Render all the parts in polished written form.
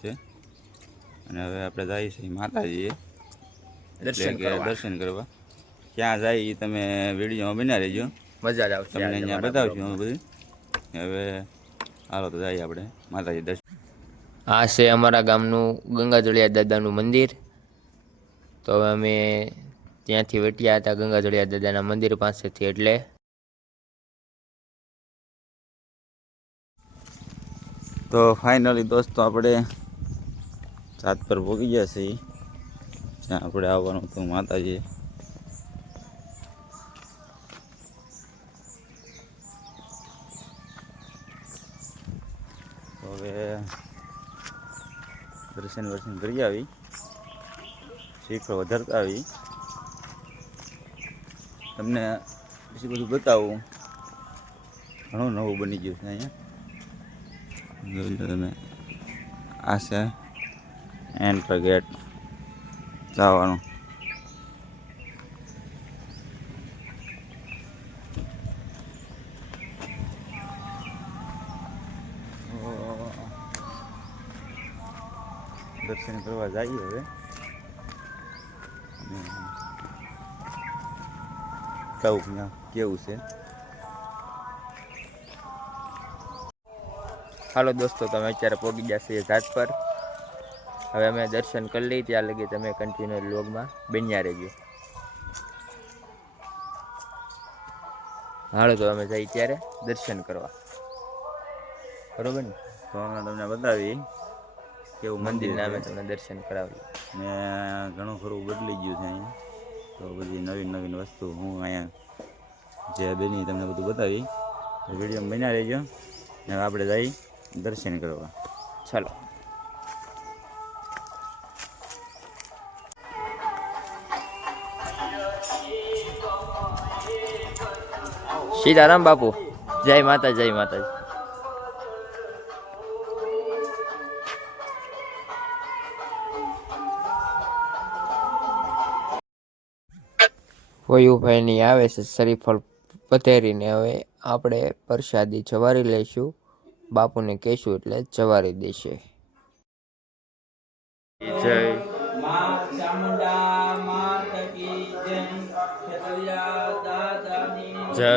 છે અને હવે આપણે જઈએ છીએ માતાજીએ એટલે કે દર્શન કરવા. ક્યાં જાય એ તમે વિડીયોમાં બના રહેજો, મજા જ આવશે. તમને અહીંયા બતાવશું અમે બધું. હવે હાલો તો જઈએ આપણે માતાજી દર્શન. આ છે અમારા ગામનું ગંગાજળિયા દાદાનું મંદિર. તો હવે અમે ત્યાંથી વટ્યા હતા ગંગાજળિયા દાદાના મંદિર પાસેથી. એટલે તો ફાઇનલી દોસ્તો આપણે છત પર પહોંચી ગયા છીએ જ્યાં આપણે આવવાનું હતું માતાજી. હવે દર્શન કરી આવી, શીખો વધારતા આવી, તમને પછી બધું બતાવું. ઘણું નવું બની ગયું છે અહીંયા, જોઈ લો તમે. આ છે એન્ટર ગેટ જવાનું. દર્શન કરવા જઈએ હવે. કેવું છે. હાલો દોસ્તો, તમે અત્યારે પહોંચી ગયા છીએ ઘાટ પર. હવે અમે દર્શન કરી લઈએ, ત્યાં લગી તમે કન્ટિન્યુ વ્લોગમાં બન્યા રહેજો. હાલો તો અમે જઈએ ત્યારે દર્શન કરવા, બરોબર ને? તો અમે તમને બતાવી કેવું મંદિર નામે તમને દર્શન કરાવ્યું. ને ઘણું ખરું બદલી ગયું છે અહીંયા. તો બધી નવીન વસ્તુ હું અહીંયા જે બેની તમને બધું બતાવી. વિડીયો બન્યા રહેજો ને આપણે જઈ દર્શન કરવા. ચાલો. સીતારામ બાપુ, જય માતા, જય માતાજી. વયુભાઈની આવે છે શરીફળ પધેરીને. હવે આપણે પ્રસાદી જવારી લઈશું, બાપુને કહીશું એટલે જવારી દેશે. જય જય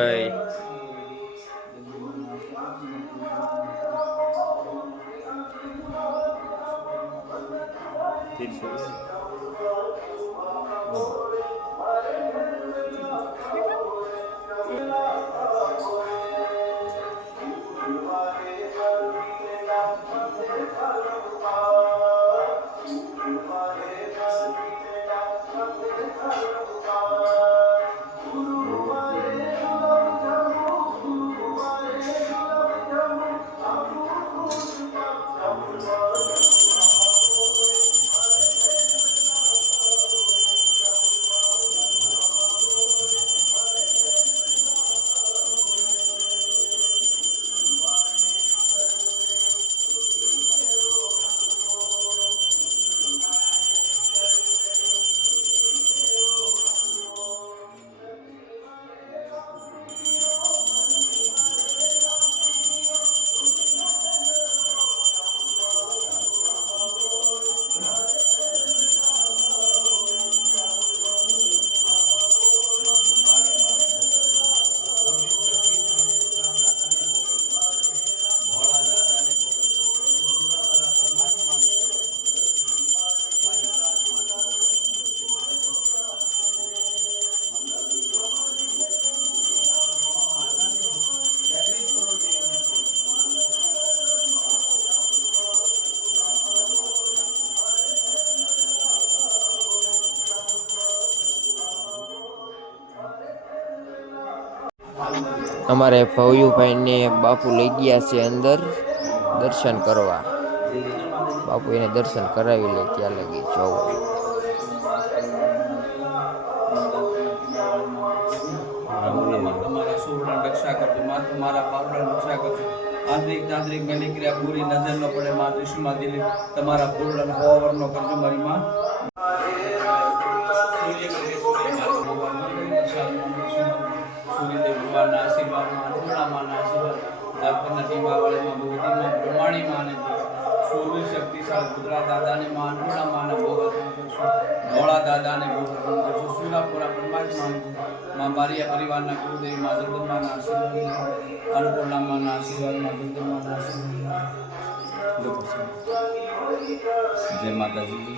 અમારે ભવ્યુભાઈને બાપુ લઈ ગયા છે અંદર દર્શન કરવા. બાપુ એને દર્શન કરાવી લે ત્યાં લગી જવું. આંતરિક તાંત્રિક બની ક્રિયા પૂરી નજર ન પડે માં દૃષ્ટિમાં દિલી તમારા પૂર્ણ હોવર નો કરજો મારી માં. સૂર્યદેવ ભગવાનના આશીર્વાદમાં અન્નપૂર્ણામાના આશીર્વાદ આપણને દીપાવળીમાં ભગવતીમાં બ્રહ્માણીમાં અને શૂરવીર શક્તિશાળી કુતરા દાદાને માં અન્નપૂર્ણા માના ભોગ અર્પણ કરશું ધોળા દાદાને ભોગ અર્પણ કરશું સુરાપુરા પરમાત્મા માં બારિયા પરિવારના કુળદેવી માં જગદંબાના આશીર્વાદ અન્નપૂર્ણા માના આશીર્વાદ માં જગદંબાના આશીર્વાદ જય માતાજી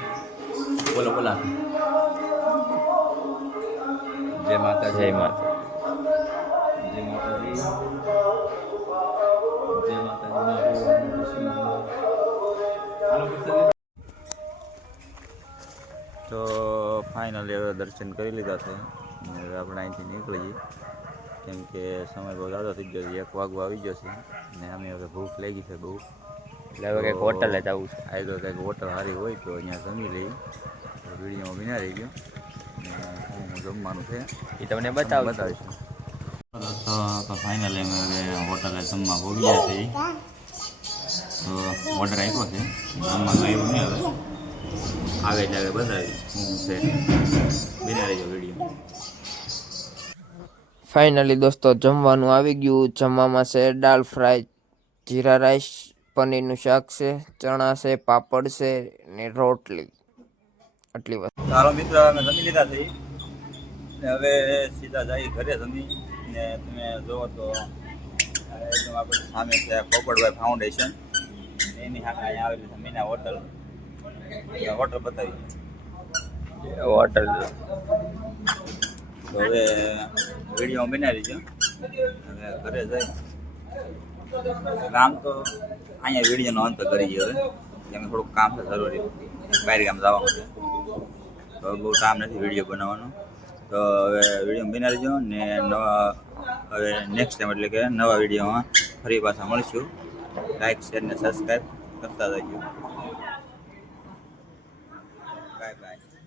બોલો બોલા જય માતા જય માતા જય માતાજી જય માતાજી તો ફાઇનલી હવે દર્શન કરી લીધા છે અને હવે આપણે અહીંથી નીકળીએ કેમ કે સમય બહુ ઝાઝો થઈ ગયો છે 1 વાગવા આવી ગયો છે ને અમે હવે ભૂખ લાગી છે બહુ એટલે હવે કંઈક હોટલે જ આવું છે આ તો કંઈક હોટલ સારી હોય તો અહીંયા જમી લઈએ વિડીયોમાં વિના રહી ગયો ને હું જમવાનું છે એ તમને બતાવીશું બતાવીશું તો ફાઇનલી અમે હવે હોટલે જમવા પહોંચી ગયા છીએ તો ઓર્ડર આપ્યો છે જમવાનું આવ્યું નહીં હવે આવે ત્યારે બતાવી હું છે વિના રહીજો વિડીયો ફાઇનલી દોસ્તો જમવાનું આવી ગયું જમવામાં છે દાલ ફ્રાય જીરા રાઈસ પનીરનું શાક છે ચણા છે પાપડ છે ને રોટલી આટલી વસ્તુ સારો મિત્ર અમે જમી લીધા છે ને હવે સીધા જઈ ઘરે જમી ને તમે જોવો તો એકદમ આપણે સામે છે પોપટભાઈ ફાઉન્ડેશન એની સામે અહીંયા આવેલી છે મીના હોટલ હોટલ બતાવી હોટલ તો હવે વિડીયો બનાવી છે હવે ઘરે જઈ કામ તો અહીંયા વિડીયોનો અંત કરી ગયો હવે કેમ કે થોડુંક કામ છે જરૂરી બહાર ગામ જવાનું છે તો બહુ કામ નથી વિડીયો બનાવવાનો તો હવે વિડીયો બનાવી લેજો ને નવા હવે નેક્સ્ટ ટાઈમ એટલે કે નવા વિડીયોમાં ફરી પાછા મળીશું લાઈક શેર ને સબસ્ક્રાઈબ કરતા જજો બાય બાય